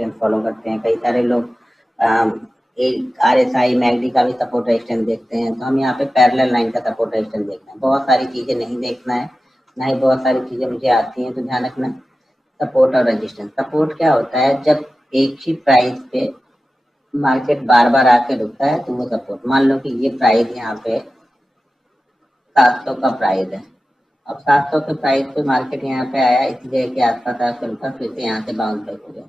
Resistance follow करते हैं, कई सारे लोग RSI मैगडी का भी सपोर्ट रेजिस्टेंस देखते हैं। तो हम यहाँ पे पैरेलल लाइन का सपोर्ट रेजिस्टेंस देखना है। बहुत सारी चीजें नहीं देखना है, ना ही बहुत सारी चीजें मुझे आती हैं, तो ध्यान रखना। सपोर्ट और रेजिस्टेंस, सपोर्ट क्या होता है, जब एक ही प्राइस पे मार्केट बार बार आके रुकता है तो वो सपोर्ट। मान लो कि ये प्राइस यहाँ पे 700 का प्राइस है, अब 700 के प्राइस पे मार्केट यहाँ पे आया, इस जगह के आसपास आया, फिर से यहाँ से बाउंस बैक हो गया,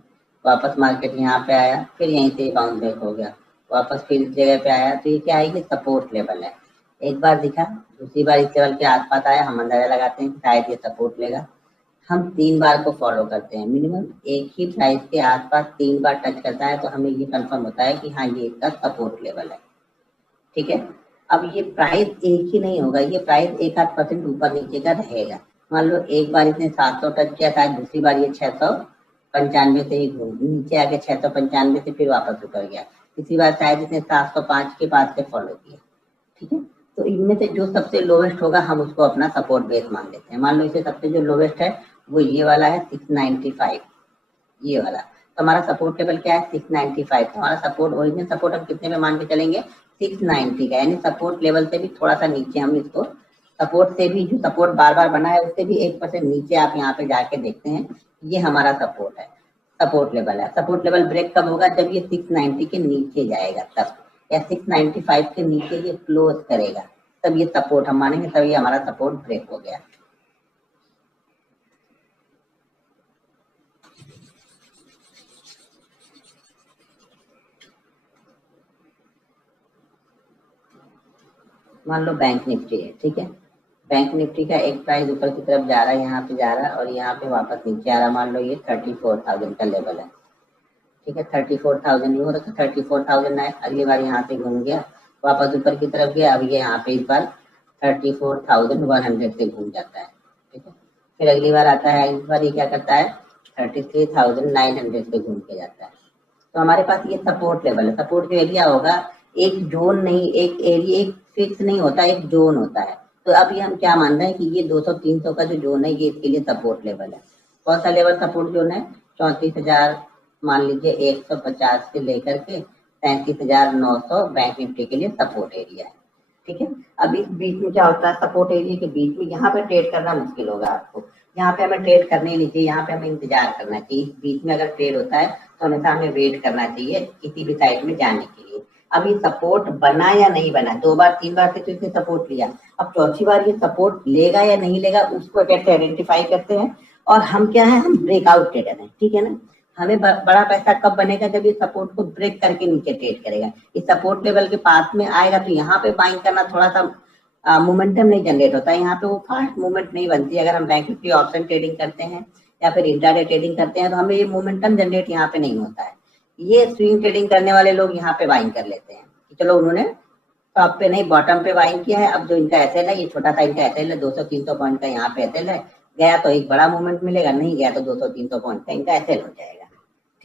वापस मार्केट यहाँ पे आया, फिर यहीं से बाउंस बैक हो गया, वापस फिर इस जगह पे आया, तो ये क्या है, ये सपोर्ट लेवल है। एक बार दिखा, दूसरी बार इस लेवल के आसपास आया, हम अंदाजा लगाते हैं शायद ये सपोर्ट लेगा। हम 3 बार को फॉलो करते हैं, मिनिमम एक ही प्राइस के आसपास 3 बार टच करता है तो हमें ये कंफर्म होता है कि हाँ ये इसका सपोर्ट लेवल है। ठीक है, अब ये प्राइस एक ही नहीं होगा, ये प्राइस 1-8% ऊपर नीचे का रहेगा। मान लो एक बार इसने 700 टच किया था, दूसरी बार ये 695 से ही नीचे आके 695 से फिर वापस ऊपर गया, तीसरी बार शायद इसने 705 के पास से फॉलो किया। ठीक है, तो इनमें से जो सबसे लोवेस्ट होगा हम उसको अपना सपोर्ट बेस मान लेते हैं। मान लो इसे सबसे जो लोवेस्ट है वो ये वाला है 695, ये वाला, तो हमारा सपोर्ट लेवल क्या है 695। तो हमारा सपोर्ट, ओरिजिनल सपोर्ट हम कितने में मान के चलेंगे 690 का, यानी सपोर्ट लेवल से भी थोड़ा सा नीचे हम इसको, सपोर्ट से भी जो सपोर्ट बार बार बना है उससे भी 1% नीचे आप यहाँ पे जाके देखते हैं, ये हमारा सपोर्ट है, सपोर्ट लेवल है। सपोर्ट लेवल ब्रेक कब होगा, जब ये 690 के नीचे जाएगा तब, या 695 के नीचे ये क्लोज करेगा तब ये सपोर्ट हम मानेंगे, तब ये हमारा सपोर्ट ब्रेक हो गया। मान लो बैंक निफ्टी है, ठीक है, बैंक निफ्टी का एक प्राइस ऊपर की तरफ जा रहा है, यहाँ पे जा रहा है और यहाँ पे वापस नीचे आ रहा है। मान लो ये 34,000 का लेवल है, ठीक है, 34,000 ये हो रहा था, 34,000 है, अगली बार यहाँ पे घूम गया, वापस ऊपर की तरफ गया, अब ये यहाँ पे इस बार 34,100 से घूम जाता है। ठीक है, फिर अगली बार आता है, इस बार ये क्या करता है 33,900 से घूम के जाता है। तो हमारे पास ये सपोर्ट लेवल है। सपोर्ट जो एरिया होगा, एक जोन नहीं, एक एरिया, एक फिक्स नहीं होता, एक जोन होता है। तो अब ये हम क्या मान रहे हैं कि ये 200-300 का जो जोन है ये इसके लिए सपोर्ट लेवल है। कौन सा लेवल सपोर्ट जोन है, 34,000 मान लीजिए 150 से लेकर के 37,900 बैंक निफ्टी के लिए सपोर्ट एरिया है। ठीक है, अब इस बीच में क्या होता है, सपोर्ट एरिया के बीच में यहाँ पे ट्रेड करना मुश्किल होगा आपको, यहाँ पे हमें ट्रेड करने नहीं चाहिए, यहाँ पे हमें इंतजार करना चाहिए। इस बीच में अगर ट्रेड होता है तो हमेशा हमें वेट करना चाहिए किसी भी साइड में जाने के लिए। अब ये सपोर्ट बना या नहीं बना, 2 बार 3 बार से तो इसने सपोर्ट लिया, अब चौथी बार ये सपोर्ट लेगा या नहीं लेगा उसको कैसे आइडेंटिफाई करते हैं, और हम क्या है, हम ब्रेकआउट ट्रेडर हैं। ठीक है ना, हमें बड़ा पैसा कब बनेगा, जब ये सपोर्ट को ब्रेक करके नीचे ट्रेड करेगा, इस सपोर्ट लेवल के पास में आएगा, तो यहाँ पे बाइंग करना थोड़ा सा मोमेंटम नहीं जनरेट होता है, यहाँ पे वो फास्ट मूवमेंट नहीं बनती है। अगर हम बैंक निफ्टी ऑप्शन ट्रेडिंग करते हैं या फिर इंट्राडे ट्रेडिंग करते हैं तो हमें ये मोमेंटम जनरेट यहाँ पे नहीं होता है। ये स्विंग ट्रेडिंग करने वाले लोग यहाँ पे बाइंग कर लेते हैं कि चलो उन्होंने टॉप पे नहीं बॉटम पे बाइंग किया है, अब जो इनका एसएल है, ये छोटा सा इनका एसएल है, 200-300 पॉइंट का यहाँ पे एसएल है, गया तो एक बड़ा मूवमेंट मिलेगा, नहीं गया तो 200-300 पॉइंट का इनका एसएल हो जाएगा।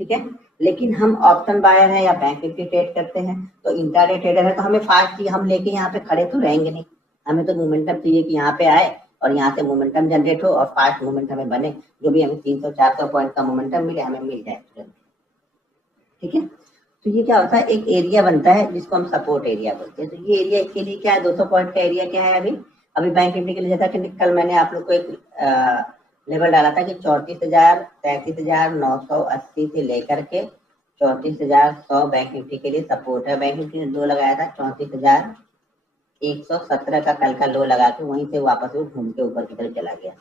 ठीक है, लेकिन हम ऑप्शन बायर हैं या बैंक निफ्टी ट्रेड करते हैं, तो इंट्राडे ट्रेडर है, तो हमें फास्ट चीज हम लेके यहाँ पे खड़े तो रहेंगे नहीं, हमें तो मोमेंटम चाहिए कि यहाँ पे आए और यहाँ से मोमेंटम जनरेट हो और फास्ट मोमेंट हमें बने, जो भी हमें 300-400 पॉइंट का मोमेंटम मिले हमें मिल जाए तुरंत। ठीक है, तो ये क्या होता है, एक एरिया बनता है जिसको हम सपोर्ट एरिया बोलते हैं। तो ये एरिया इसके लिए क्या है, 200 पॉइंट का एरिया क्या है, अभी बैंक निफ्टी के लिए, जैसा कि कल मैंने आप लोग को एक लेवल डाला था कि 33,980 से लेकर के 34,100 बैंक निफ्टी के लिए सपोर्ट है। बैंक निफ्टी ने लो लगाया था 34,117 का कल का लो लगा के, वहीं से वापस वो घूम के ऊपर की तरफ चला गया।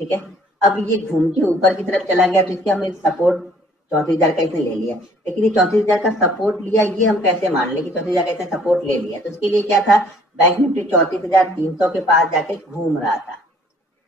ठीक है, अब ये घूम के ऊपर की तरफ चला गया तो इसके हमें सपोर्ट 34,000 का इसने ले लिया, लेकिन ये 34,000 का सपोर्ट लिया, ये हम कैसे मान ले कि 34,000 का इसने सपोर्ट ले लिया। तो इसके लिए क्या था, बैंक निफ्टी 34,300 के पास जाके घूम रहा था।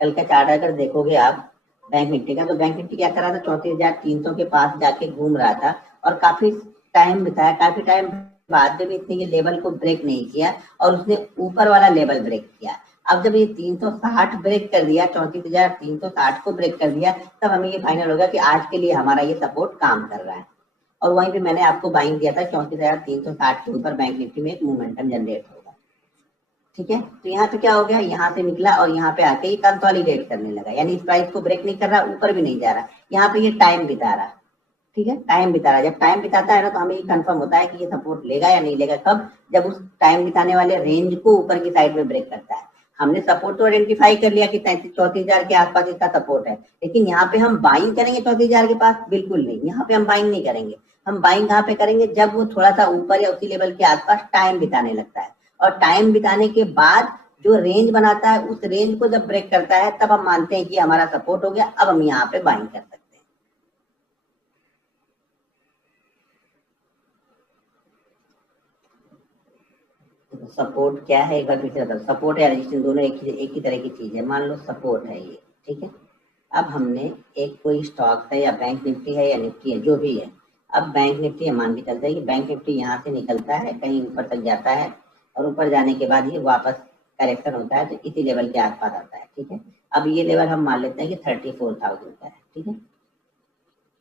कल का चार्ट अगर देखोगे आप बैंक निफ्टी का, तो बैंक निफ्टी क्या कर रहा था, 34,300 के पास जाके घूम रहा था और काफी टाइम बिताया, काफी टाइम बाद में इसने ये लेवल को ब्रेक नहीं किया और उसने ऊपर वाला लेवल ब्रेक किया। अब जब ये 360 ब्रेक कर दिया, 34,360 को ब्रेक कर दिया, तब हमें ये फाइनल होगा कि आज के लिए हमारा ये सपोर्ट काम कर रहा है। और वहीं पे मैंने आपको बाइंग दिया था 34,360 के ऊपर बैंक निफ्टी में एक मोमेंटम जनरेट होगा। ठीक है, तो यहाँ पे क्या हो गया, यहाँ से निकला और यहाँ पे आके ये कंसोलिडेट करने लगा, यानी इस प्राइस को ब्रेक नहीं कर रहा, ऊपर भी नहीं जा रहा, यहाँ पे ये टाइम बिता रहा। ठीक है, टाइम बिता रहा है। जब टाइम बिताता है ना तो हमें ये कंफर्म होता है कि ये सपोर्ट लेगा या नहीं लेगा। कब? जब उस टाइम बिताने वाले रेंज को ऊपर की साइड में ब्रेक करता है। हमने सपोर्ट तो आइडेंटिफाई कर लिया कि 34,000 के आसपास इसका सपोर्ट है, लेकिन यहाँ पे हम बाइंग करेंगे 34,000 के पास? बिल्कुल नहीं, यहाँ पे हम बाइंग नहीं करेंगे। हम बाइंग कहाँ पे करेंगे? जब वो थोड़ा सा ऊपर या उसी लेवल के आसपास टाइम बिताने लगता है, और टाइम बिताने के बाद जो रेंज बनाता है उस रेंज को जब ब्रेक करता है तब हम मानते हैं कि हमारा सपोर्ट हो गया, अब हम यहाँ पे बाइंग कर सकते हैं। सपोर्ट क्या है एक बार फिर से बताओ। सपोर्ट या रेजिस्टेंस दोनों एक ही तरह की चीज है। मान लो सपोर्ट है ये, ठीक है। अब हमने एक कोई स्टॉक है या बैंक निफ्टी है या निफ्टी है, जो भी है। अब बैंक निफ्टी है, मान के चलते हैं कि बैंक निफ्टी यहाँ से निकलता है, कहीं ऊपर तक जाता है, और ऊपर जाने के बाद ये वापस करेक्शन होता है तो इसी लेवल के आसपास आता है, ठीक है। अब ये लेवल हम मान लेते हैं कि 34,000 का है, ठीक है।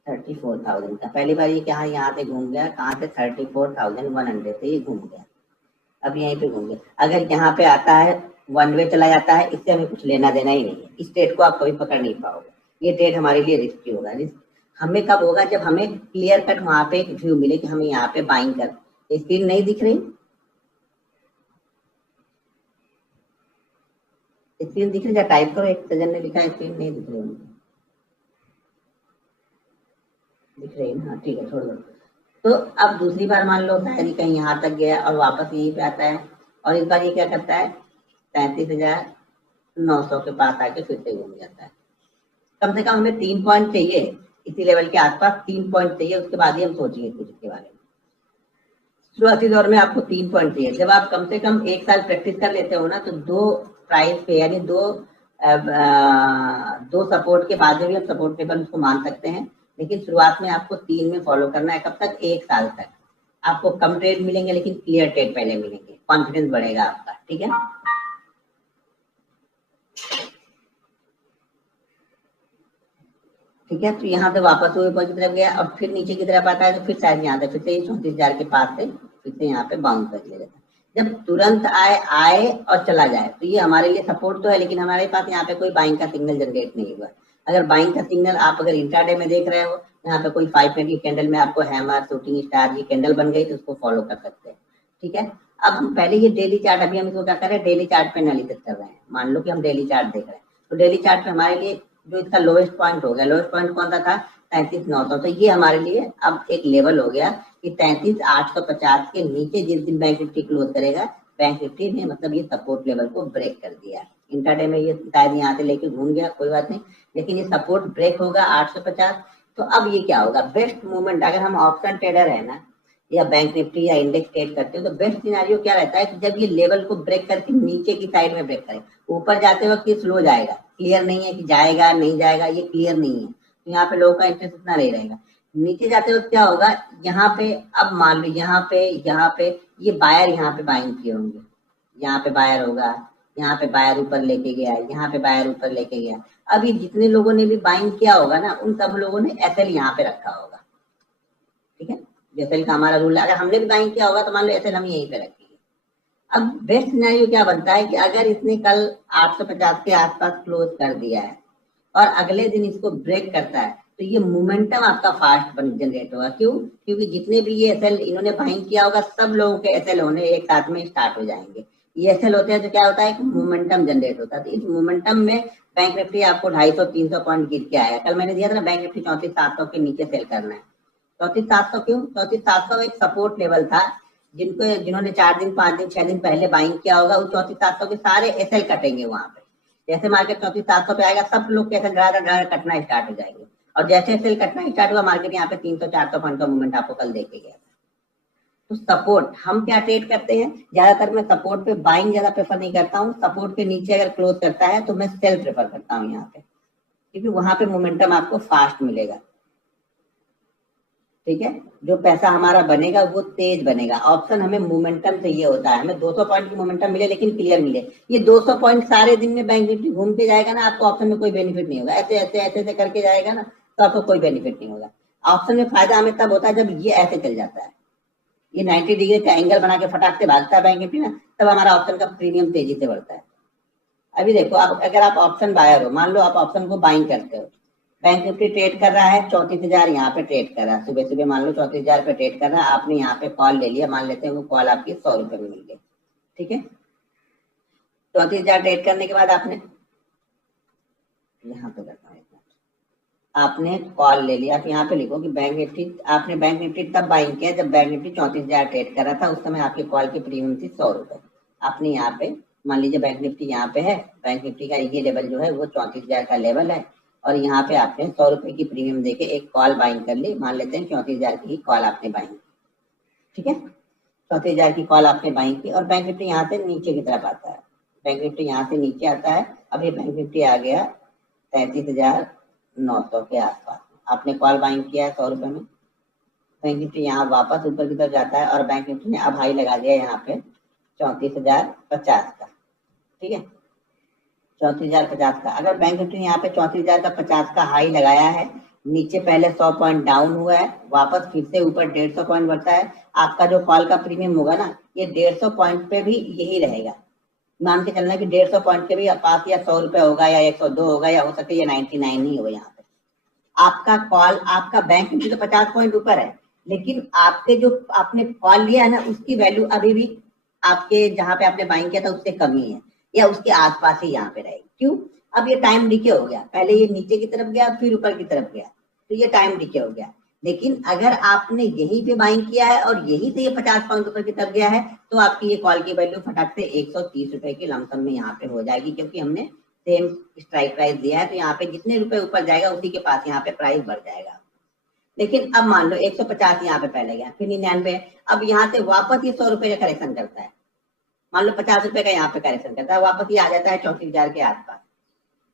34,000 का पहली बार ये क्या यहाँ से घूम गया, कहाँ से? 34,100 से ये घूम गया। अब यहीं पे घूम गया। अगर यहाँ पे आता है, वन वे चला जाता है, इससे हमें कुछ लेना देना ही नहीं है। इस ट्रेड को आप कभी पकड़ नहीं पाओगे। ये ट्रेड हमारे लिए रिस्की होगा। रिस्क हमें कब होगा? जब हमें क्लियर कट वहां पे एक व्यू मिले कि हमें यहाँ पे बाइंग कर। स्क्रीन नहीं दिख रही? स्क्रीन दिख रही? या टाइप करो, एक सजन ने लिखा है स्क्रीन नहीं दिख रही। दिख रही है? हाँ, ठीक है, छोड़ दो। तो अब दूसरी बार मान लो शायद कहीं यहाँ तक गया और वापस यहीं पे आता है, और इस बार ये क्या करता है? 33,900 के पास आके फिर से घूम जाता है। कम से कम हमें 3 पॉइंट चाहिए, इसी लेवल के आसपास 3 पॉइंट चाहिए, उसके बाद ही हम सोचेंगे कुछ इसके बारे में। शुरुआती दौर में आपको 3 पॉइंट चाहिए। जब आप कम से कम 1 साल प्रैक्टिस कर लेते हो ना, तो दो प्राइस पे यानी दो सपोर्ट के बाद भी हम सपोर्ट लेवल उसको मान सकते हैं, लेकिन शुरुआत में आपको 3 में फॉलो करना है। कब तक? 1 साल तक। आपको कम ट्रेड मिलेंगे लेकिन क्लियर ट्रेड पहले मिलेंगे, कॉन्फिडेंस बढ़ेगा आपका, ठीक है। ठीक है, तो यहाँ से वापस हुए ऊपर की तरफ गया, अब फिर नीचे की तरफ आता है तो फिर शायद यहाँ से फिर से 34,000 के पास से फिर से यहाँ पे बाउंस कर ले जाता है। जब तुरंत आए और चला जाए तो ये हमारे लिए सपोर्ट तो है, लेकिन हमारे पास यहाँ पे कोई बाइंग का सिग्नल जनरेट नहीं हुआ। अगर बाइंग का सिग्नल आप अगर इंट्राडे में देख रहे हो, यहाँ पे कोई 5 मिनट की कैंडल में आपको हैमर, शूटिंग स्टार की कैंडल बन गई तो उसको फॉलो कर सकते हैं, ठीक है। अब हम पहले ये डेली चार्ट, अभी हम इसको क्या कर रहे हैं? डेली चार्ट पे एनालिसिस कर रहे हैं। मान लो कि हम डेली चार्ट देख रहे हैं, तो डेली चार्ट पे हमारे लिए जो इसका लोएस्ट पॉइंट हो गया, लोएस्ट पॉइंट कौन सा था? 33,900। तो ये हमारे लिए अब एक लेवल हो गया कि 33,850 के नीचे जिस दिन बैंक निफ्टी क्लोज करेगा, बैंक निफ्टी ने मतलब ये सपोर्ट लेवल को ब्रेक कर दिया। इंट्राडे में ये शायद यहाँ से लेके घूम गया, कोई बात नहीं, लेकिन ये सपोर्ट ब्रेक होगा 850। तो अब ये क्या होगा? बेस्ट मूवमेंट, अगर हम ऑप्शन ट्रेडर है ना, या बैंक निफ्टी या इंडेक्स ट्रेड करते हो, तो बेस्ट सिनेरियो क्या रहता है कि जब ये लेवल को ब्रेक करके नीचे की साइड में ब्रेक करे। ऊपर जाते वक्त ये स्लो जाएगा, क्लियर नहीं है कि जाएगा नहीं जाएगा, ये क्लियर नहीं है, तो यहाँ पे लोगों का इंटरेस्ट उतना नहीं रहेगा। नीचे जाते वक्त क्या होगा? यहाँ पे अब मान लो यहाँ पे ये बायर यहाँ पे बाइंग किए होंगे, यहाँ पे बायर होगा, यहाँ पे बायर ऊपर लेके गया, यहाँ पे बायर ऊपर लेके गया। अब ये जितने लोगों ने भी बाइंग किया होगा ना, उन सब लोगों ने एसएल यहाँ पे रखा होगा, ठीक है। एसएल का हमारा रूल है, अगर हमने भी बाइंग किया होगा तो मान लो एसएल हम यहीं पे रखेंगे। अब बेस्ट सिनेरियो क्या बनता है कि अगर इसने कल 850 के आसपास क्लोज कर दिया है और अगले दिन इसको ब्रेक करता है, तो ये मोमेंटम आपका फास्ट जनरेट होगा। क्यों? क्योंकि जितने भी ये एसएल इन्होंने बाइंग किया होगा, सब लोगों के एसएल होने एक साथ में स्टार्ट हो जाएंगे। ये एसएल होते हैं तो क्या होता है कि मोमेंटम जनरेट होता है। तो इस मोमेंटम में बैंक निफ्टी आपको 250-300 पॉइंट गिर के आया। कल मैंने दिया था ना, बैंक निफ्टी 34,700 के नीचे सेल करना है। 34,700 क्यों? 34,700 एक सपोर्ट लेवल था, जिन्होंने 4 दिन 5 दिन 6 दिन पहले बाइंग किया होगा, वो 34,700 के सारे एसएल कटेंगे वहां पे। जैसे मार्केट 34,700 पे आएगा, सब लोग कैसे डरा कटना स्टार्ट हो जाएंगे, और जैसे एसएल कटना स्टार्ट हुआ, मार्केट यहाँ पे 300-400 पॉइंट का मूवमेंट आपको कल देके गया। तो सपोर्ट हम क्या ट्रेड करते हैं? ज्यादातर मैं सपोर्ट पे बाइंग ज्यादा प्रेफर नहीं करता हूँ। सपोर्ट के नीचे अगर क्लोज करता है तो मैं सेल प्रेफर करता हूँ यहाँ पे, क्योंकि वहां पे मोमेंटम आपको फास्ट मिलेगा, ठीक है। जो पैसा हमारा बनेगा वो तेज बनेगा। ऑप्शन हमें मोमेंटम चाहिए होता है, हमें 200 पॉइंट की मोमेंटम मिले लेकिन क्लियर मिले। ये 200 पॉइंट सारे दिन में बैंक निफ्टी घूम के जाएगा ना, आपको ऑप्शन में कोई बेनिफिट नहीं होगा। ऐसे ऐसे ऐसे ऐसे करके जाएगा ना, तो आपको कोई बेनिफिट नहीं होगा। ऑप्शन में फायदा हमें तब होता है जब ये ऐसे चल जाता है, ये 90 डिग्री का एंगल बना के फटाक से भागता है बैंक निफ्टी ना, तब हमारा ऑप्शन का प्रीमियम तेजी से बढ़ता है। अभी देखो, आप अगर आप ऑप्शन बायर हो, मान लो आप ऑप्शन को बाइंग करते हो, बैंक निफ्टी ट्रेड कर रहा है 34,000 यहाँ पे ट्रेड कर रहा है, सुबह सुबह मान लो 34,000 पे ट्रेड कर रहा है, आपने यहाँ पे कॉल ले लिया, मान लेते हैं वो कॉल आपकी 100 रुपए में मिल गई, ठीक है। 34,000 ट्रेड करने के बाद आपने यहाँ पे करता है, आपने कॉल ले लिया, आप यहाँ पे लिखो कि बैंक निफ्टी, आपने बैंक निफ्टी तब बाइंग किया जब बैंक निफ्टी 34,000 ट्रेड कर रहा था, उस समय आपके कॉल की प्रीमियम थी 100 रुपए। आपने यहाँ पे मान लीजिए बैंक निफ्टी यहाँ पे है, बैंक निफ्टी का ये लेवल जो है वो 34,000 का लेवल है, और यहाँ पे आपने 100 रुपए की प्रीमियम देके एक कॉल बाइंग कर ली, मान लेते हैं 34,000 की कॉल आपने बाइंग की, ठीक है। 34,000 की कॉल आपने बाइंग की और बैंक निफ्टी यहाँ से नीचे की तरफ आता है, बैंक निफ्टी यहाँ से नीचे आता है, अभी बैंक निफ्टी आ गया 33,900 के आसपास, आपने कॉल बाइंग किया है 100 रुपए में, बैंक निफ्टी यहाँ वापस ऊपर की तरफ जाता है और बैंक निफ्टी ने अब हाई लगा दिया यहाँ पे 34,050 का, ठीक है, 34,050 का। अगर बैंक निफ्टी ने यहाँ पे 34,050 का हाई लगाया है, नीचे पहले 100 पॉइंट डाउन हुआ है, वापस फिर से ऊपर 150 पॉइंट बढ़ता है, आपका जो कॉल का प्रीमियम होगा ना, ये 150 पॉइंट पे भी यही रहेगा, मान के चलना कि 150 पॉइंट के भी पास या 100 रुपए होगा या 102 होगा या हो सके या 99 ही होगा। यहाँ पे आपका कॉल, आपका बैंक निफ्टी तो 50 पॉइंट ऊपर है, लेकिन आपके जो आपने कॉल लिया है ना, उसकी वैल्यू अभी भी आपके जहां पे आपने बाइंग किया था उससे कम ही है या उसके आसपास ही यहाँ पे रहेगी। क्यों? अब ये टाइम डिके हो गया, पहले ये नीचे की तरफ गया फिर ऊपर की तरफ गया, तो ये टाइम डिके हो गया। लेकिन अगर आपने यहीं पे बाइंग किया है और यहीं से ये 50 पॉइंट ऊपर की तरफ गया है, तो आपकी ये कॉल की वैल्यू फटाक से 130 रुपए की लमसम में यहाँ पे हो जाएगी, क्योंकि हमने सेम स्ट्राइक प्राइस दिया है, तो यहाँ पे जितने रुपए ऊपर जाएगा उसी के पास यहाँ पे प्राइस बढ़ जाएगा। लेकिन अब मान लो 150 यहाँ पे पहले गया, फिर 99, अब यहाँ से वापस ये 100 रुपए का करेक्शन करता है, मान लो 50 रुपए का यहाँ पे करेक्शन करता है, वापस ये आ जाता है 34,000 के आसपास,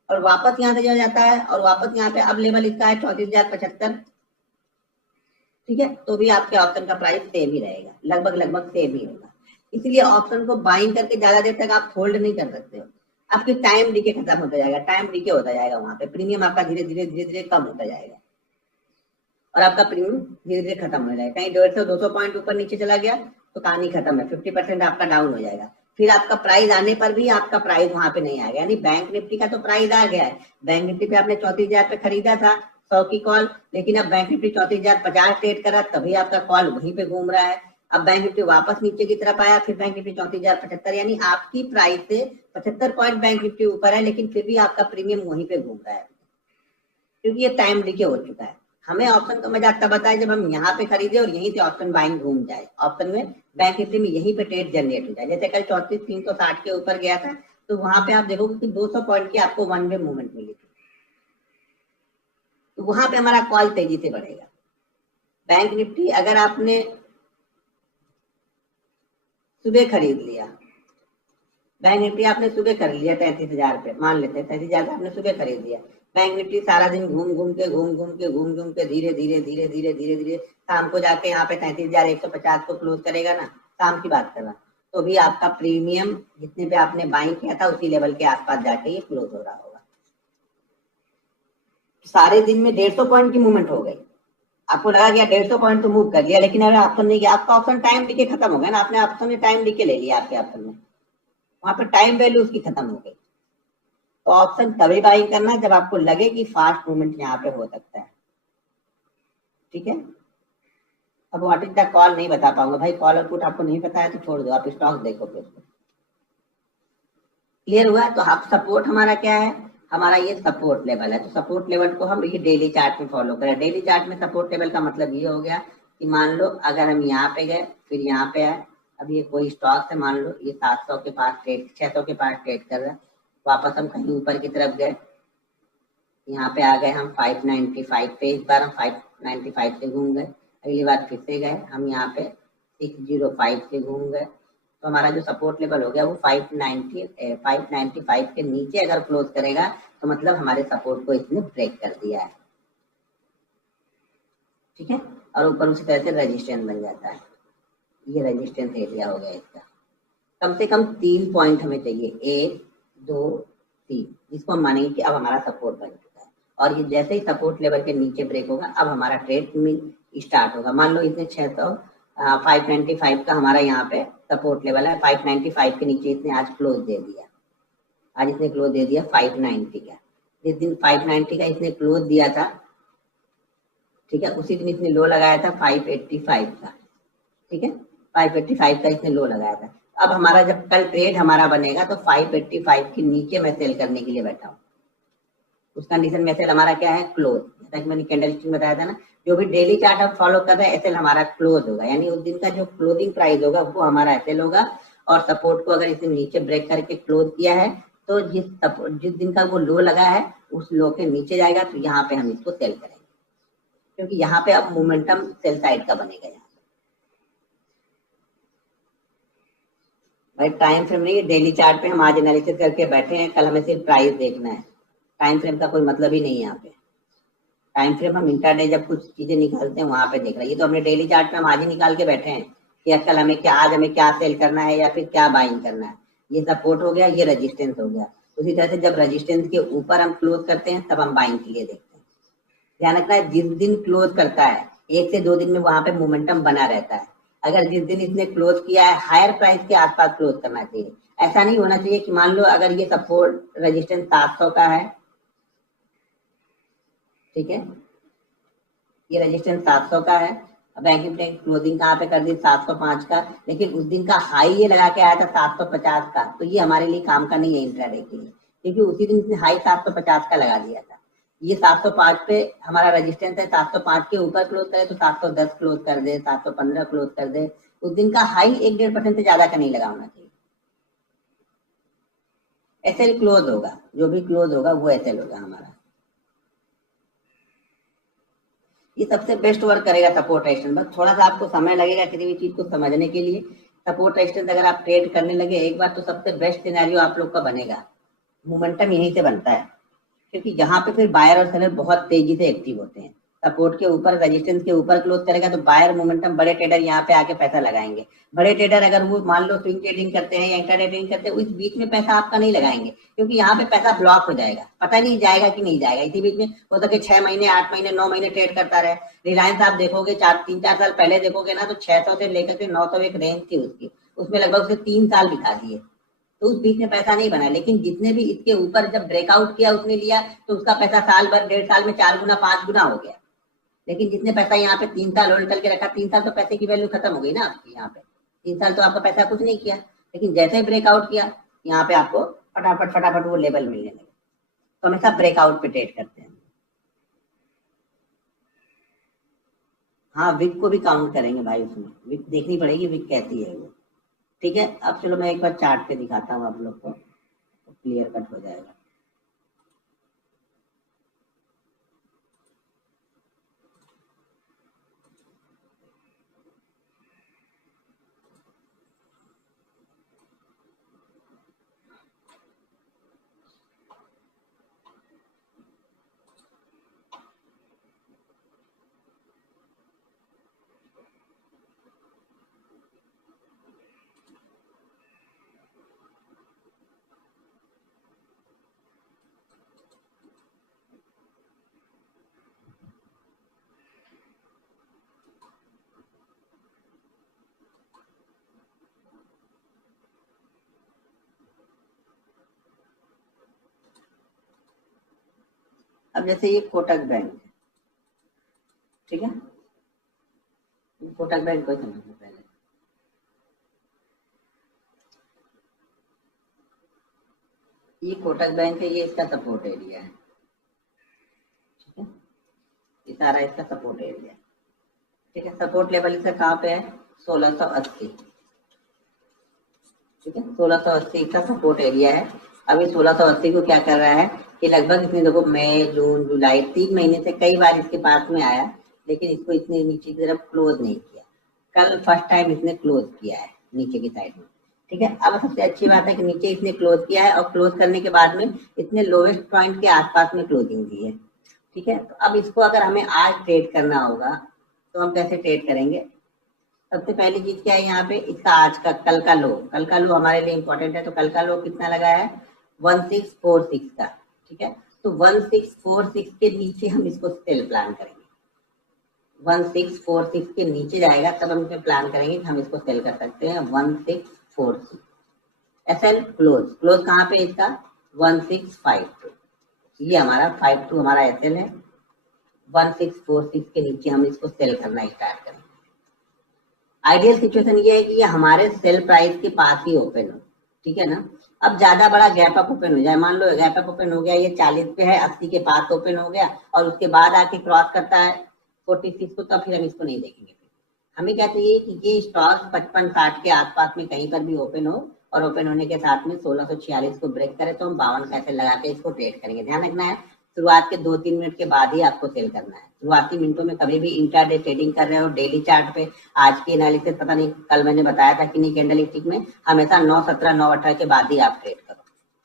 और वापस यहाँ से जा जाता है और वापस यहाँ पे अब लेवल इसका है 34,075, ठीक है। तो भी आपके ऑप्शन का प्राइस सेम ही रहेगा, लगभग सेम ही होगा। इसलिए ऑप्शन को बाइंग करके ज्यादा देर तक आप होल्ड नहीं कर सकते हो, आपकी टाइम डीके खत्म होता जाएगा, टाइम डीके होता जाएगा, वहां पे प्रीमियम आपका धीरे धीरे कम होता जाएगा और आपका प्रीमियम धीरे धीरे खत्म हो जाएगा। कहीं 150-200 पॉइंट ऊपर नीचे चला गया तो कहानी खत्म है, 50% आपका डाउन हो जाएगा, फिर आपका प्राइस आने पर भी आपका प्राइस वहां पे नहीं आएगा। यानी बैंक निफ्टी का तो प्राइस आ गया है, बैंक निफ्टी पे आपने 34,000 पे खरीदा था 100 की कॉल, लेकिन अब बैंक निफ्टी 34,050 ट्रेड करा, तभी आपका कॉल वहीं पे घूम रहा है। अब बैंक निफ्टी वापस नीचे की तरफ आया, फिर बैंक निफ्टी 34,075, यानी आपकी प्राइस से 75 पॉइंट बैंक निफ्टी ऊपर है, लेकिन फिर भी आपका प्रीमियम वहीं पे घूम रहा है, क्योंकि ये टाइम डिके हो चुका है। हमें ऑप्शन का मजा तब आता है जब हम यहाँ पे खरीदे और यहीं से ऑप्शन बाइंग घूम जाए, ऑप्शन में बैंक निफ्टी में यहीं पे ट्रेड जनरेट हो जाए। जैसे कल 34,360 के ऊपर गया था, तो वहां पे आप देखोगे कि 200 पॉइंट की आपको वन वे मूवमेंट मिली थी, तो वहां पे हमारा कॉल तेजी से बढ़ेगा। बैंक निफ्टी अगर आपने सुबह खरीद लिया, बैंक निफ्टी आपने सुबह खरीद लिया 33,000 पे, मान लेते हैं 33,000 आपने सुबह खरीद लिया, बैंक निफ्टी सारा दिन घूम घूम के धीरे शाम को जाके यहाँ पे 33,150 को क्लोज करेगा ना, शाम की बात कर रहा, तो भी आपका प्रीमियम जितने पे आपने बाइंग किया था उसी लेवल के आसपास जाके ये क्लोज हो रहा होगा। सारे दिन में 150 पॉइंट की मूवमेंट हो गई, आपको लगा कि 150 पॉइंट तो मूव कर लिया, लेकिन अगर ऑप्शन नहीं किया, आपका ऑप्शन टाइम डीके खत्म हो गया ना, आपने ऑप्शन में टाइम डीके ले लिया, आपके ऑप्शन में वहां पर टाइम वैल्यू उसकी खत्म हो गई। तो ऑप्शन तभी बाइंग करना है जब आपको लगे कि फास्ट मूवमेंट यहाँ पे हो सकता है, ठीक है। अब व्हाट इज द कॉल नहीं बता पाऊंगा भाई, कॉल और पुट आपको नहीं पता है तो छोड़ दो, आप स्टॉक देखो फिर। क्लियर हुआ? तो आप सपोर्ट हमारा क्या है, हमारा ये सपोर्ट लेवल है, तो सपोर्ट लेवल को हम ये डेली चार्ट में फॉलो करें। डेली चार्ट में सपोर्ट लेवल का मतलब ये हो गया कि मान लो अगर हम यहाँ पे गए फिर यहाँ पे आए, अब ये कोई स्टॉक है, मान लो ये 700 के पास ट्रेड, 600 के पास ट्रेड कर रहा है, वापस हम कहीं ऊपर की तरफ गए, यहाँ पे आ गए हम 595 पे, इस बार हम 595 से घूम गए, अगली बार फिर से गए हम यहाँ पे 605 से घूम गए, तो हमारा जो सपोर्ट लेवल हो गया वो 595 के नीचे अगर क्लोज करेगा तो मतलब हमारे सपोर्ट को इसने ब्रेक कर दिया है, ठीक है। और ऊपर उसी तरह से रेजिस्टेंस बन जाता है, ये रेजिस्टेंस एरिया हो गया इसका। कम से कम 3 पॉइंट हमें चाहिए, 1 2 3, जिसको हम मानेंगे कि अब हमारा सपोर्ट बन चुका है, और ये जैसे ही सपोर्ट लेवल के नीचे ब्रेक होगा अब हमारा ट्रेड में स्टार्ट होगा। मान लो इसने 595 का हमारा यहाँ पे सपोर्ट लेवल है, 595 के नीचे इसने आज क्लोज दे दिया, आज इसने क्लोज दे दिया 590 का, जिस दिन 590 का इसने क्लोज दिया था, ठीक है, उसी दिन इसने लो लगाया था 585 का, ठीक है, 585 का इसने लो लगाया था। अब हमारा जब कल ट्रेड हमारा बनेगा तो 585 के नीचे मैं सेल करने के लिए बैठा हूँ। उस कंडीशन में एसएल हमारा क्या है, क्लोज। जैसा कि मैंने कैंडल स्टिक में बताया था ना, जो भी डेली चार्ट आप फॉलो कर रहे हैं एसएल हमारा क्लोज होगा, यानी उस दिन का जो क्लोजिंग प्राइस होगा वो हमारा एसएल होगा। और सपोर्ट को अगर इसने नीचे ब्रेक करके क्लोज किया है तो जिस दिन का वो लो लगा है उस लो के नीचे जाएगा, तो यहाँ पे हम इसको सेल करेंगे, क्योंकि यहाँ पे अब मोमेंटम सेल साइड का बनेगा। यहाँ भाई टाइम फ्रेम नहीं है, डेली चार्ट पे हम आज एनालिसिस करके बैठे हैं, कल हमें सिर्फ प्राइस देखना है। टाइम फ्रेम का कोई मतलब ही नहीं है यहाँ पे। टाइम फ्रेम हम इंटरडे जब कुछ चीजें निकालते हैं वहां पे देख रहे हैं। ये तो हमने डेली चार्ट पे हम आज ही निकाल के बैठे हैं कि कल हमें क्या, आज हमें क्या सेल करना है या फिर क्या बाइंग करना है। ये सपोर्ट हो गया, ये रेजिस्टेंस हो गया। उसी तरह से जब रेजिस्टेंस के ऊपर हम क्लोज करते हैं तब हम बाइंग के लिए देखते हैं। ध्यान रखना है, जिस दिन क्लोज करता है 1 से 2 दिन में वहां पे मोमेंटम बना रहता है। अगर जिस दिन इसने क्लोज किया है हायर प्राइस के आसपास क्लोज करना चाहिए। ऐसा नहीं होना चाहिए कि मान लो अगर ये सपोर्ट रेजिस्टेंस 700 का है, ठीक है, ये रेजिस्टेंस 700 का है, बैंक निफ्टी क्लोजिंग कहाँ पे कर दी 705 का, लेकिन उस दिन का हाई ये लगा के आया था 750 का, तो ये हमारे लिए काम का नहीं है इंट्राडे के लिए, क्योंकि उसी दिन इसने हाई 750 का लगा दिया था। ये 705 पे हमारा रेजिस्टेंस है, 705 के ऊपर क्लोज करे तो 710 क्लोज कर दे, 715 क्लोज कर दे। उस दिन का हाई 1-1.5% से ज्यादा का नहीं लगा होना चाहिए। एसएल क्लोज होगा, जो भी क्लोज होगा वो एसएल होगा हमारा। ये सबसे बेस्ट वर्क करेगा सपोर्ट रेजिस्टेंस। बस थोड़ा सा आपको समय लगेगा किसी भी चीज को समझने के लिए। सपोर्ट रेजिस्टेंस अगर आप ट्रेड करने लगे एक बार तो सबसे बेस्ट सिनेरियो आप लोग का बनेगा। मोमेंटम यहीं से बनता है, क्योंकि यहाँ पे फिर बायर और सेलर बहुत तेजी से एक्टिव होते हैं। सपोर्ट के ऊपर रेजिस्टेंस के ऊपर क्लोज करेगा तो बायर मोमेंटम, बड़े ट्रेडर यहाँ पे आके पैसा लगाएंगे। बड़े ट्रेडर अगर वो मान लो स्विंग ट्रेडिंग करते हैं या इंट्राडे ट्रेडिंग करते हैं, उस बीच में पैसा आपका नहीं लगाएंगे, क्योंकि यहाँ पे पैसा ब्लॉक हो जाएगा, पता नहीं जाएगा कि नहीं जाएगा। इसी बीच में हो सके 6 महीने 8 महीने 9 महीने ट्रेड करता रहे। रिलायंस आप देखोगे 3-4 साल पहले देखोगे ना, तो 600 से लेकर के 900 एक रेंज थी उसकी, उसमें लगभग उसे 3 साल दिखा दिए, तो उस बीच में पैसा नहीं बना। लेकिन जितने भी इसके ऊपर जब ब्रेकआउट किया उसने लिया, तो उसका पैसा साल भर 1.5 साल में 4 गुना 5 गुना हो गया। लेकिन जितने पैसा यहाँ पे 3 साल होल्ड करके रखा, 3 साल तो पैसे की वैल्यू खत्म हो गई ना आपकी। यहाँ पे 3 साल तो आपका पैसा कुछ नहीं किया, लेकिन जैसे ही ब्रेकआउट किया यहाँ पे आपको फटाफट फटाफट वो लेवल मिलने लगे। तो हमेशा ब्रेकआउट पे ट्रेड करते हैं। हाँ, विक को भी काउंट करेंगे भाई, उसमें विक देखनी पड़ेगी विक कैसी है वो। ठीक है, अब चलो मैं एक बार चार्ट पे दिखाता हूँ आप लोग को, तो क्लियर कट हो जाएगा। अब जैसे ये कोटक बैंक है, ठीक है, कोटक बैंक को समझना पहले। ये कोटक बैंक है, ये इसका सपोर्ट एरिया है, ठीक है, ये सारा इसका सपोर्ट एरिया है, ठीक है। सपोर्ट लेवल इसका कहाँ पे है, 1680, ठीक है, 1680 का सपोर्ट एरिया है। अभी 1680 को क्या कर रहा है कि लगभग इसने देखो मई जून जुलाई 3 महीने से कई बार इसके पास में आया, लेकिन इसको इसने नीचे की तरफ क्लोज नहीं किया। कल फर्स्ट टाइम इसने क्लोज किया है नीचे की साइड में, ठीक है। अब सबसे अच्छी बात है कि नीचे इसने क्लोज किया है और क्लोज करने के बाद में इसने लोवेस्ट पॉइंट के आसपास में क्लोजिंग दी है, ठीक है। तो अब इसको अगर हमें आज ट्रेड करना होगा तो हम कैसे ट्रेड करेंगे। सबसे पहली चीज क्या है यहाँ पे, इसका आज का कल का लो, कल का लो हमारे लिए इंपॉर्टेंट है। तो कल का लो कितना लगा है, 1646 का, ठीक है। तो 1646 के नीचे हम इसको सेल प्लान करेंगे। 1646 के नीचे जाएगा तब हम इसमें प्लान करेंगे कि हम इसको सेल कर सकते हैं। 1646 एसएल क्लोज, क्लोज कहाँ पे इसका 1652, ये हमारा 52 हमारा एसएल है, 1646 के नीचे हम इसको सेल करना स्टार्ट करेंगे। आइडियल सिचुएशन ये है कि ये हमारे सेल प्राइस के पास ही ओपन हो, ठीक है ना। अब ज्यादा बड़ा गैप अप ओपन हो जाए, मान लो गैप अप ओपन हो गया, ये 40 पे है, 80 के पास ओपन हो गया और उसके बाद आके क्रॉस करता है 46 को, तब फिर हम इसको नहीं देखेंगे। हमें क्या चाहिए कि ये स्टॉक 55-60 के आसपास में कहीं पर भी ओपन हो और ओपन होने के साथ में 1646 को ब्रेक करे तो हम 52 का ऐसे लगा के इसको ट्रेड करेंगे। ध्यान रखना है शुरुआत के 2-3 मिनट के बाद ही आपको सेल करना है। शुरुआती मिनटों में कभी भी इंट्राडे ट्रेडिंग कर रहे हो डेली चार्ट पे, आज की एनालिसिस पता नहीं कल मैंने बताया था कि नहीं कैंडल स्टिक में, हमेशा 9:17 9:18 के बाद ही आप ट्रेड करो।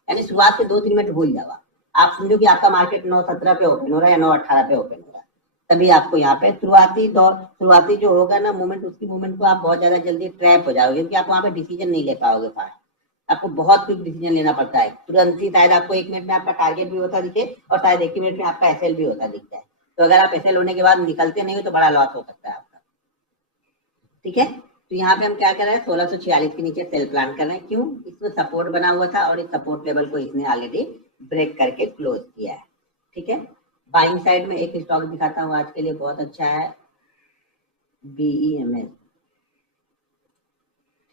यानी शुरुआत के 2-3 मिनट भूल जाओ। आप समझो कि आपका मार्केट 9:17 पे ओपन हो रहा है या 9:18 पे ओपन हो रहा है, तभी आपको यहाँ पे शुरुआती जो होगा ना मूवमेंट, उसकी मूवमेंट को आप बहुत ज्यादा जल्दी ट्रैप हो जाओगे, क्योंकि आप वहाँ पे डिसीजन नहीं ले पाओगे फास्ट। आपको बहुत क्विक डिसीजन लेना पड़ता है, तुरंत ही शायद आपको 1 मिनट में आपका टारगेट भी होता दिखे और शायद 1 मिनट में आपका एसएल भी होता दिख जाए। तो अगर आप एसएल होने के बाद निकलते नहीं हो तो बड़ा लॉस हो सकता है आपका, ठीक है। तो यहाँ पे हम क्या कर रहे हैं, 1646 के नीचे सेल प्लान कर रहे हैं। क्यों? इसमें सपोर्ट बना हुआ था और इस सपोर्ट लेवल को इसने ऑलरेडी ब्रेक करके क्लोज किया है, ठीक है। बाइंग साइड में एक स्टॉक दिखाता हूँ आज के लिए, बहुत अच्छा है, BEML,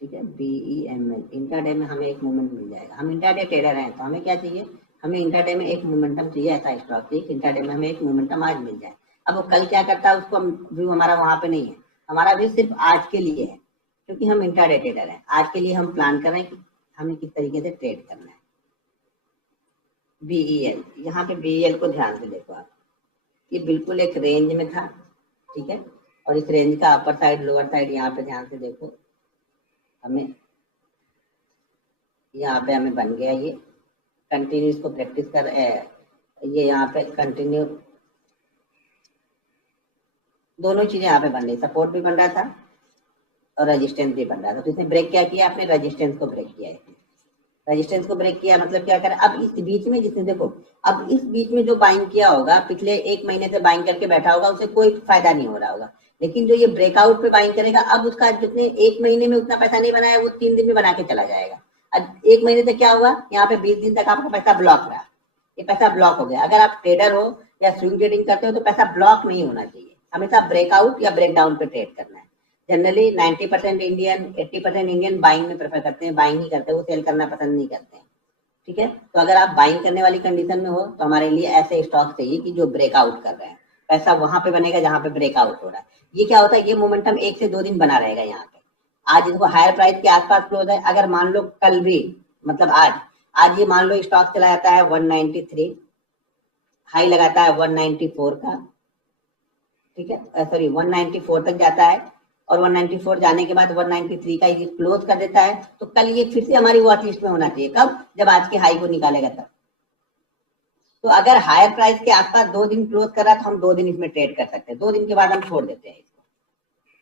ठीक है, BEML। इंट्राडे में हमें एक मूवमेंट मिल जाएगा, हम इंट्राडे ट्रेडर हैं तो हमें क्या चाहिए, हमें इंट्राडे में एक मोमेंटम चाहिए, ऐसा स्टॉक चाहिए इंट्राडे में हमें एक मोमेंटम आज मिल जाए। अब वो कल क्या करता है उसको व्यू हमारा वहां पे नहीं है, हमारा व्यू सिर्फ आज के लिए है, क्योंकि हम इंट्राडे ट्रेडर हैं। आज के लिए हम प्लान कर रहे हैं कि हमें किस तरीके से ट्रेड करना है। BEL, यहाँ पे BEL को ध्यान से देखो आप, ये बिल्कुल एक रेंज में था, ठीक है, और इस रेंज का अपर साइड लोअर साइड यहाँ पे ध्यान से देखो, हमें यहाँ पे हमें बन गया ये, कंटिन्यू इसको प्रैक्टिस कर, ये यहाँ पे कंटिन्यू दोनों चीजें यहाँ पे बन रही, सपोर्ट भी बन रहा था और रेजिस्टेंस भी बन रहा था। तो इसने ब्रेक क्या किया, अपने रेजिस्टेंस को ब्रेक किया है। रेजिस्टेंस को ब्रेक किया मतलब क्या करें, अब इस बीच में जिसने देखो, अब इस बीच में जो बाइंग किया होगा, पिछले 1 महीने से बाइंग करके बैठा होगा, उसे कोई फायदा नहीं हो रहा होगा। लेकिन जो ये ब्रेकआउट पे बाइंग करेगा, अब उसका जितने 1 महीने में उतना पैसा नहीं बनाया, वो 3 दिन में बना के चला जाएगा। अब 1 महीने से क्या हुआ, यहाँ पे 20 दिन तक आपका पैसा ब्लॉक रहा, ये पैसा ब्लॉक हो गया। अगर आप ट्रेडर हो या स्विंग ट्रेडिंग करते हो तो पैसा ब्लॉक नहीं होना चाहिए, हमेशा ब्रेकआउट या ब्रेकडाउन पे ट्रेड करना है। जनरली 90% इंडियन 80% इंडियन बाइंग में प्रेफर करते हैं, बाइंग ही करते हैं, वो सेल करना पसंद नहीं करते हैं, ठीक है। तो अगर आप बाइंग करने वाली कंडीशन में हो तो हमारे लिए ऐसे स्टॉक चाहिए कि जो ब्रेकआउट कर रहे हैं, पैसा वहां पे बनेगा जहां पे ब्रेकआउट हो रहा है। ये क्या होता है, ये मोमेंटम 1 से 2 दिन बना रहेगा यहाँ पे। आज इसको हायर प्राइस के आसपास क्लोज है, अगर मान लो कल भी, मतलब आज ये मान लो स्टॉक चला जाता है 193, हाई लगाता है 194 का, ठीक है, सॉरी 194 तक जाता है और 194 जाने के बाद 193 का ये क्लोज कर देता है, तो कल ये फिर से हमारी वॉच लिस्ट में होना चाहिए। कब? जब आज के हाई को निकालेगा तब। तो अगर हायर प्राइस के आसपास 2 दिन क्लोज कर रहा है तो हम 2 दिन इसमें ट्रेड कर सकते हैं, 2 दिन के बाद हम छोड़ देते हैं इसको,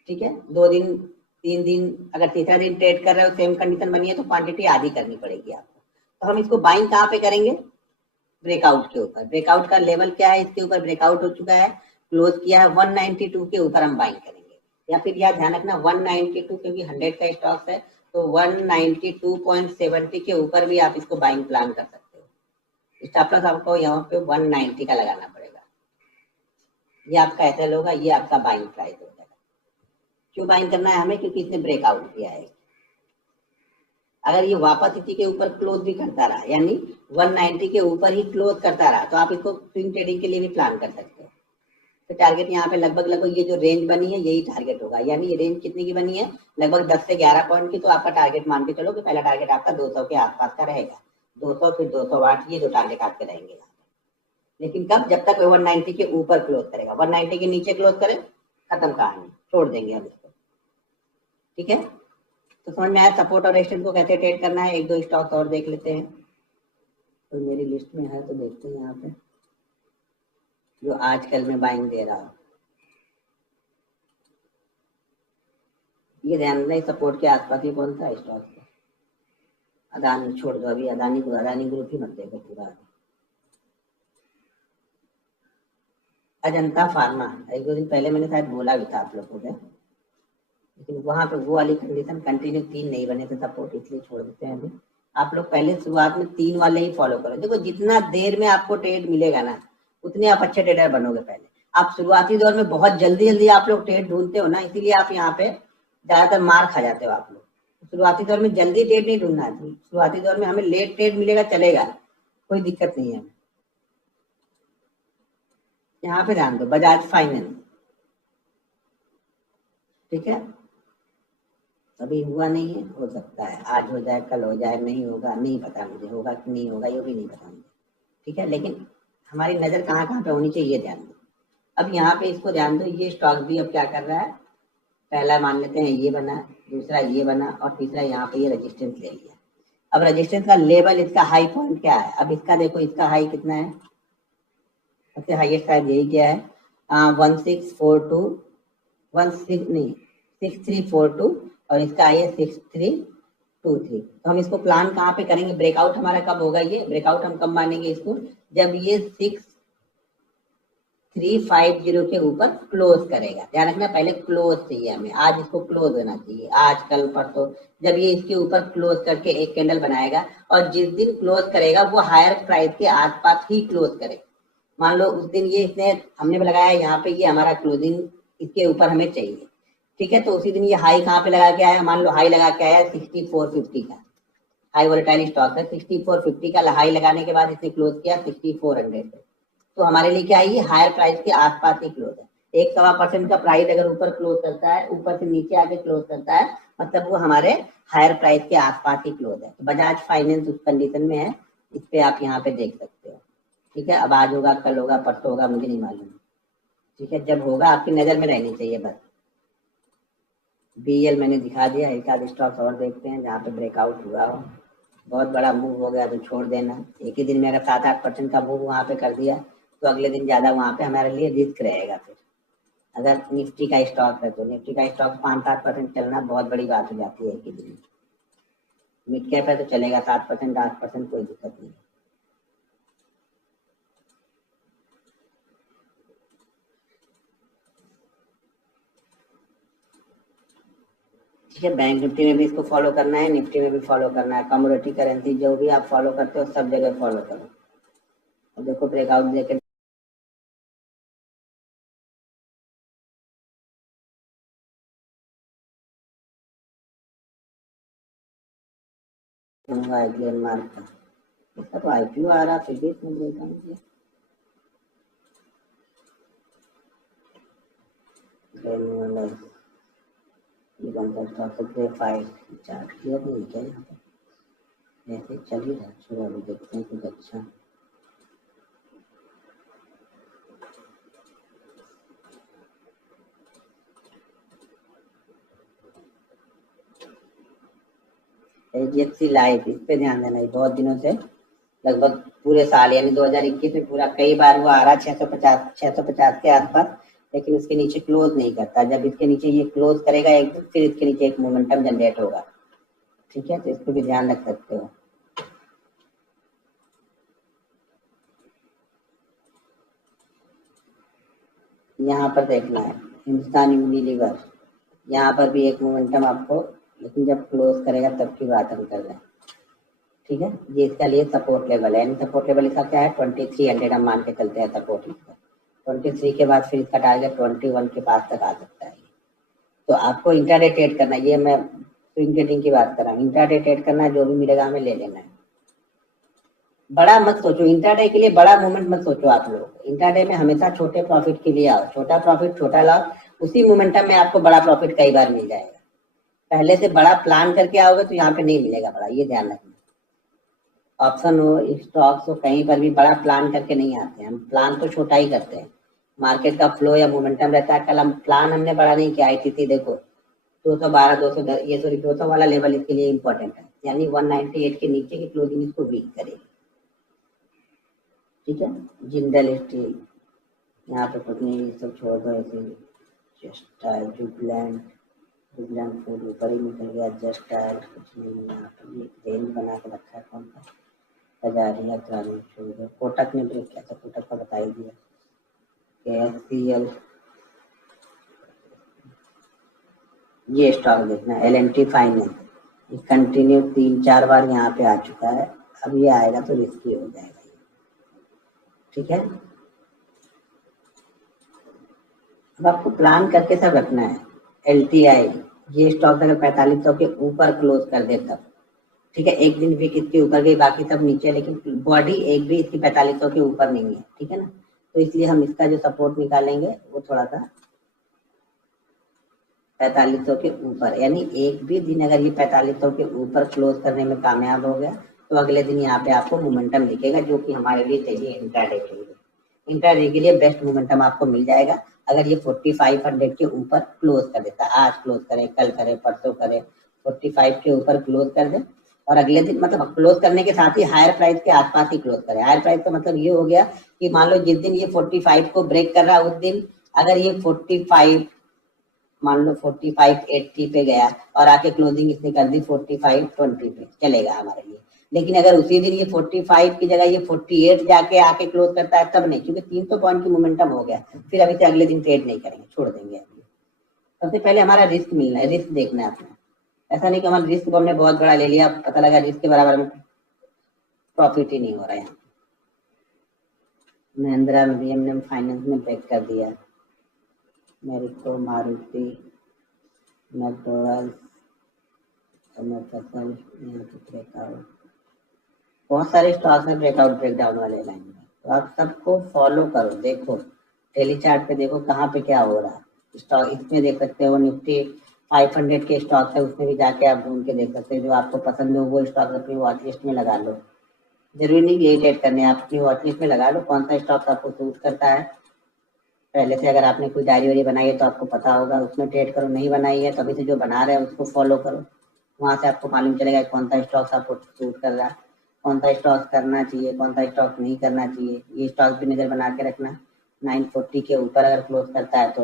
ठीक है। 2 दिन 3 दिन, अगर तीसरा दिन ट्रेड कर रहे हो, सेम कंडीशन बनी है तो क्वांटिटी आधी करनी पड़ेगी आपको। तो हम इसको बाइंग कहाँ पे करेंगे, ब्रेकआउट के ऊपर। ब्रेकआउट का लेवल क्या है, इसके ऊपर ब्रेकआउट हो चुका है, क्लोज किया है 192 के ऊपर हम बाइंग करेंगे। या फिर यह ध्यान रखना 192, क्योंकि 100 का स्टॉक है तो 192.70 के ऊपर भी आप इसको बाइंग प्लान कर सकते हो। स्टॉप लॉस आपको यहाँ पे 190 का लगाना पड़ेगा, ये आपका एसएल होगा, ये आपका बाइंग प्राइस हो जाएगा। क्यों बाइंग करना है हमें, क्योंकि इसने ब्रेकआउट किया है। अगर ये वापस इसी के ऊपर क्लोज भी करता रहा, यानी 190 के ऊपर ही क्लोज करता रहा, तो आप इसको स्विंग ट्रेडिंग के लिए भी प्लान कर सकते हो। तो टारगेट यहाँ पे लगभग ये जो रेंज बनी है यही टारगेट होगा। यानी ये रेंज कितने की बनी है, लगभग 10 से 11 पॉइंट की। तो आपका टारगेट मान के चलो कि पहला टारगेट आपका 200 के आसपास का रहेगा, 200 फिर 208, ये जो टारगेट आपके रहेंगे यहाँ पे। लेकिन कब, जब तक 190 के ऊपर क्लोज करेगा, 190 के नीचे क्लोज करे, खत्म कहानी, छोड़ देंगे हम इसको, ठीक है। तो समझ में आया सपोर्ट और रेजिस्टेंस को कैसे ट्रेड करना है। 1-2 स्टॉक्स और देख लेते हैं, तो मेरी लिस्ट में है तो देखते हैं यहाँ पे जो आजकल में बाइंग दे रहा हूँ। ये ध्यान रखना सपोर्ट के आसपास ही कौन सा स्टॉक है। अदानी छोड़ दो, अभी अदानी ग्रुप ही मत देखो पूरा। अजंता फार्मा 1-2 दिन पहले मैंने शायद बोला भी था आप लोगों को, लेकिन वहां पे वो वाली कंडीशन कंटिन्यू 3 नहीं बने थे सपोर्ट, इसलिए छोड़ देते हैं अभी। आप लोग पहले शुरुआत में 3 वाले ही फॉलो करो। देखो जितना देर में आपको ट्रेड मिलेगा ना, उतने आप अच्छे ट्रेडर बनोगे। पहले आप शुरुआती दौर में बहुत जल्दी जल्दी आप लोग ट्रेड ढूंढते हो ना, इसीलिए आप यहाँ पे ज्यादातर मार खा जाते हो आप लोग। शुरुआती दौर में जल्दी ट्रेड नहीं ढूंढना है, शुरुआती दौर में हमें लेट ट्रेड मिलेगा चलेगा, कोई दिक्कत नहीं है। यहाँ पे ध्यान दो, बजाज फाइनेंस, ठीक है, अभी हुआ नहीं है, हो सकता है आज हो जाए, कल हो जाए, नहीं होगा, नहीं पता मुझे, होगा कि नहीं होगा ये भी नहीं पता मुझे, ठीक है। लेकिन हमारी नजर कहाँ कहाँ पे होनी चाहिए ये ध्यान दो। अब यहाँ पे इसको ध्यान दो, ये स्टॉक भी अब क्या कर रहा है, पहला मान लेते हैं ये बना, दूसरा ये बना, और तीसरा यहाँ पे ये रेजिस्टेंस ले लिया। अब रेजिस्टेंस का लेवल, इसका हाई पॉइंट क्या है, अब इसका देखो, इसका हाई कितना है, सबसे हाईएस्ट शायद यही क्या है, 1642, 16 नहीं 6342, और इसका आई है 6323। तो हम इसको प्लान कहाँ पे करेंगे, ब्रेकआउट हमारा कब होगा, ये ब्रेकआउट हम कब मानेंगे इसको, जब ये 6350 के ऊपर क्लोज करेगा। ध्यान रखना, पहले क्लोज चाहिए हमें, आज इसको क्लोज होना चाहिए, आज कल परसों। जब ये इसके ऊपर क्लोज करके एक कैंडल बनाएगा, और जिस दिन क्लोज करेगा वो हायर प्राइस के आसपास ही क्लोज करेगा। मान लो उस दिन ये इसने हमने लगाया यहाँ पे, ये हमारा क्लोजिंग इसके ऊपर हमें चाहिए, ठीक है, तो उसी दिन ये हाई कहाँ पे लगा के आया, मान लो हाई लगा के आया 6450 का, हाई वोलेटाइल स्टॉक है, 6450 का हाई लगाने के बाद इसने क्लोज किया 6400 पे, तो हमारे लिए क्या है, ये हायर प्राइस के आसपास ही क्लोज है। 1.25% का प्राइस अगर ऊपर क्लोज करता है, ऊपर से नीचे आके क्लोज करता है, मतलब वो हमारे हायर प्राइस के आसपास ही क्लोज है। तो बजाज फाइनेंस उस कंडीशन में है, इस पे आप यहाँ पे देख सकते हो, ठीक है। अब आज होगा, कल होगा, परसों होगा, मुझे नहीं मालूम, ठीक है, जब होगा आपकी नजर में रहनी चाहिए बस। BL मैंने दिखा दिया, एक आध स्टॉक्स और देखते हैं जहाँ पे ब्रेकआउट हुआ हो, बहुत बड़ा मूव हो गया तो छोड़ देना। एक ही दिन में अगर 7-8% का मूव वहाँ पे कर दिया, तो अगले दिन ज्यादा वहाँ पे हमारे लिए रिस्क रहेगा। फिर अगर निफ्टी का स्टॉक है, तो निफ्टी का स्टॉक 5-7% चलना बहुत बड़ी बात हो जाती है एक ही दिन में। मिड कैप है तो चलेगा 7%, 8%, कोई दिक्कत नहीं। ठीक है, बैंक निफ्टी में भी इसको फॉलो करना है, निफ्टी में भी फॉलो करना है, कमोडिटी करेंसी जो भी आप फॉलो करते हो सब जगह फॉलो करो। और देखो ब्रेकआउट देके ग्लेनमार्क का, इसका तो IPO आ रहा, फिर भी इसमें ब्रेकआउट दिया। ये कौन सा स्टॉक है, ग्रेफाइट चार्ट क्लियर नहीं क्या यहाँ पे, ऐसे चल ही रहा। चलो अभी देखते हैं कुछ अच्छा। HDFC लाइफ, इस पे ध्यान देना, बहुत दिनों से, लगभग पूरे साल यानी 2021 में पूरा कई बार वो आ रहा 650 के आसपास, लेकिन उसके नीचे क्लोज नहीं करता। जब इसके नीचे ये क्लोज करेगा एक दिन, फिर इसके नीचे एक मोमेंटम जनरेट होगा, ठीक है, तो इसको भी ध्यान रख सकते हो। यहाँ पर देखना है हिंदुस्तान यूनिलीवर, यहाँ पर भी एक मोमेंटम आपको, लेकिन जब क्लोज करेगा तब की बात हम कर रहे हैं, ठीक है। ये इसका लिए सपोर्ट लेवल है, यानी सपोर्ट लेवल इसका क्या है, 2300 हम मान के चलते हैं सपोर्ट इसका। 23 के बाद फिर इसका टारगेट 21 के पास तक आ सकता है। तो आपको इंट्राडे ट्रेड करना है, ये मैं स्विंग ट्रेडिंग की बात कर रहा हूँ। इंट्राडे ट्रेड करना है, जो भी मिलेगा हमें ले लेना है। बड़ा मत सोचो इंट्राडे के लिए, बड़ा मूवमेंट मत सोचो आप लोग। इंट्राडे में हमेशा छोटे प्रॉफिट के लिए आओ, छोटा प्रॉफिट छोटा लॉस, उसी मोमेंटम में आपको बड़ा प्रॉफिट कई बार मिल जाएगा। पहले से बड़ा प्लान करके आओगे तो यहाँ पे नहीं मिलेगा बड़ा, ये ध्यान रखना। ऑप्शन हो, स्टॉक्स हो, कहीं पर भी बड़ा प्लान करके नहीं आते हैं हम, प्लान तो छोटा ही करते हैं। मार्केट का फ्लो या मोमेंटम रहता है, कल हम प्लान हमने बड़ा नहीं किया। ITC देखो 212, 210, ये सॉरी 200 वाला लेवल इसके लिए इंपॉर्टेंट है, यानी 198 के नीचे की क्लोजिंग इसको वीक करेगी, ठीक है। जिंदल स्टील, यहाँ पे कुछ नहीं, सब छोड़ दो ऐसे। जस्ट जुबलैंड, जुबलैंड फूड ऊपर ही निकल गया, जस्ट कुछ नहीं, यहाँ पे एक रेंज बना के रखा है कौन सा, कजारिया ग्रामीण छोड़ दो। कोटक ने ब्रेक किया था, कोटक का बता ही दिया। KSCL, ये स्टॉक देखना, L&T फाइनेंस, कंटिन्यू 3-4 बार यहाँ पे आ चुका है, अब ये आएगा तो रिस्की हो जाएगा। ठीक है, अब आपको प्लान करके सब रखना है। LTI, ये स्टॉक अगर 4500 के ऊपर क्लोज कर दे तब, ठीक है, एक दिन भी किसके ऊपर गई, बाकी सब नीचे, लेकिन बॉडी एक भी इसकी 4500 के ऊपर नहीं है। ठीक है ना, तो इसलिए हम इसका जो सपोर्ट निकालेंगे वो थोड़ा सा 4500 के ऊपर, यानी एक भी दिन अगर ये 4500 के ऊपर क्लोज करने में कामयाब हो गया तो अगले दिन यहाँ पे आपको मोमेंटम दिखेगा, जो कि हमारे लिए चाहिए इंट्राडे के लिए। इंट्राडे के लिए बेस्ट मोमेंटम आपको मिल जाएगा अगर ये 4500 के ऊपर क्लोज कर देता है। आज क्लोज करे, कल करे, परसों करे, 45 के ऊपर क्लोज कर दे और अगले दिन मतलब क्लोज करने के साथ ही हायर प्राइस के आसपास ही क्लोज करे। हायर प्राइस का मतलब ये हो गया कि मान लो जिस दिन ये 45 को ब्रेक कर रहा है उस दिन अगर ये 45 मान लो 45.80 पे गया और आके क्लोजिंग इसने कर दी 45.20 पे, चलेगा हमारे लिए। लेकिन अगर उसी दिन ये 45 की जगह ये 48 जाके आके क्लोज करता है तब नहीं, क्योंकि 300 पॉइंट की मोमेंटम हो गया, फिर अभी से अगले दिन ट्रेड नहीं करेंगे, छोड़ देंगे। अभी सबसे पहले हमारा रिस्क मिलना है, रिस्क देखना है अपना। ऐसा नहीं कि हमारा रिस्क हमने बहुत बड़ा ले लिया, पता लगा रिस्क के बराबर में प्रॉफिट ही नहीं हो रहा है। महिंद्रा मीडियम फाइनेंस में ब्रेक कर दिया, मेरिको, मारुति, मैकडोनल्ड, ब्रेकआउट, बहुत सारे स्टॉक्स में ब्रेकआउट ब्रेकडाउन वाले लाइन में। तो आप सबको फॉलो करो, देखो डेली चार्ट पे देखो कहाँ पे क्या हो रहा है। स्टॉक इसमें देख सकते हो, निफ्टी 500 के स्टॉक है उसमें भी जाके आप ढूंढ के देख सकते हो, जो आपको पसंद हो वो स्टॉक अपनी वॉच लिस्ट में लगा लो। जरूरी नहीं यही ट्रेड करने, आप अपनी वॉच लिस्ट में लगा लो कौन सा स्टॉक आपको सूट करता है। पहले से अगर आपने कोई डायरी वायरी बनाई है तो आपको पता होगा, उसमें ट्रेड करो। नहीं बनाई है तो अभी से जो बना रहे हैं उसको फॉलो करो, वहां से आपको मालूम चलेगा कौन सा स्टॉक आपको सूट कर रहा है, कौन सा स्टॉक करना चाहिए, कौन सा स्टॉक नहीं करना चाहिए। ये स्टॉक भी नजर बना के रखना। 940 के ऊपर अगर क्लोज करता है तो